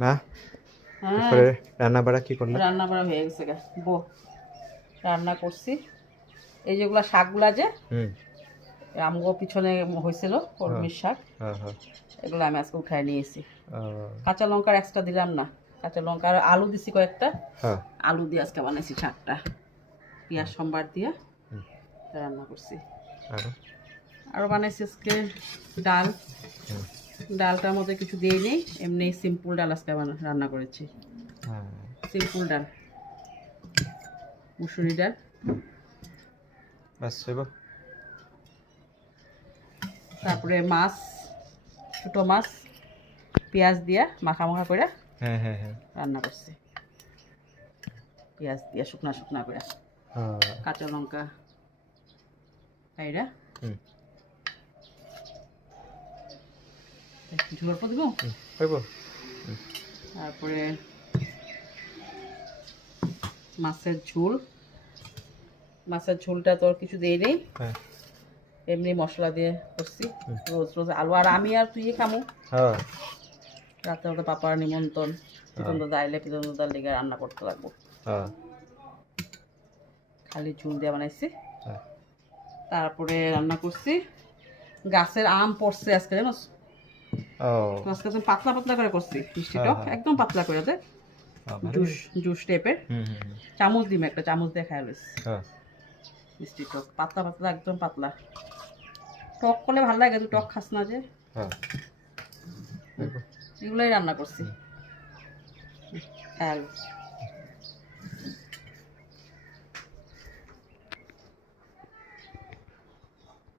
মা হ্যাঁ দুপুরে রান্না বাড়া কি করলে? রান্না বাড়া হয়ে গেছে গা রান্না করছি এই যেগুলা শাকগুলা যে আমগো পিছনে হয়েছিল কলমির শাক এগুলো আমি আজকে উঠায় নিয়েছি কাঁচা লঙ্কার এক্সট্রা দিলাম না কাঁচা লঙ্কা আর আলু দিছি কয়েকটা আলু দিয়ে আজকে বানাইছি শাকটা পেঁয়াজ সম্বার দিয়ে রান্না করছি আরও বানাইছি আজকে ডাল ডালটার মধ্যে কিছু দিয়ে নেই এমনি সিম্পল ডাল আজকে রান্না করেছি সিম্পল ডাল মুসুরি ডাল তারপরে মাছ ছোট মাছ পেঁয়াজ দিয়া মাখা মাখা করে রান্না করছি পেঁয়াজ দিয়া শুকনা শুকনা করে কাঁচা লঙ্কা পাইরা ঝোল পর দিব তারপরে মাছের ঝোলটা তো আর কিছু দেই নেই এমনি মশলা দিয়ে করছি রোজ রোজ আলু আর আমি আর তুই খামু রাতে ওটা পাপার নিমন্ত্রণ পিতন দাদা আইলে পিতন দাদার লেগে রান্না করতে লাগবো খালি ঝোল দিয়ে বানাইছি তারপরে রান্না করছি গাছের আম পড়ছে আজকে জানো আজকে পাতলা পাতলা করে করছি মিষ্টি টক একদম পাতলা করে দে জুস টাইপের চামচ দিম একটা চামচ দিয়ে খাই লইছি মিষ্টি টক পাতলা পাতলা একদম পাতলা টক করলে ভালো লাগে তুই টক খাস না যে এগুলোই রান্না করছি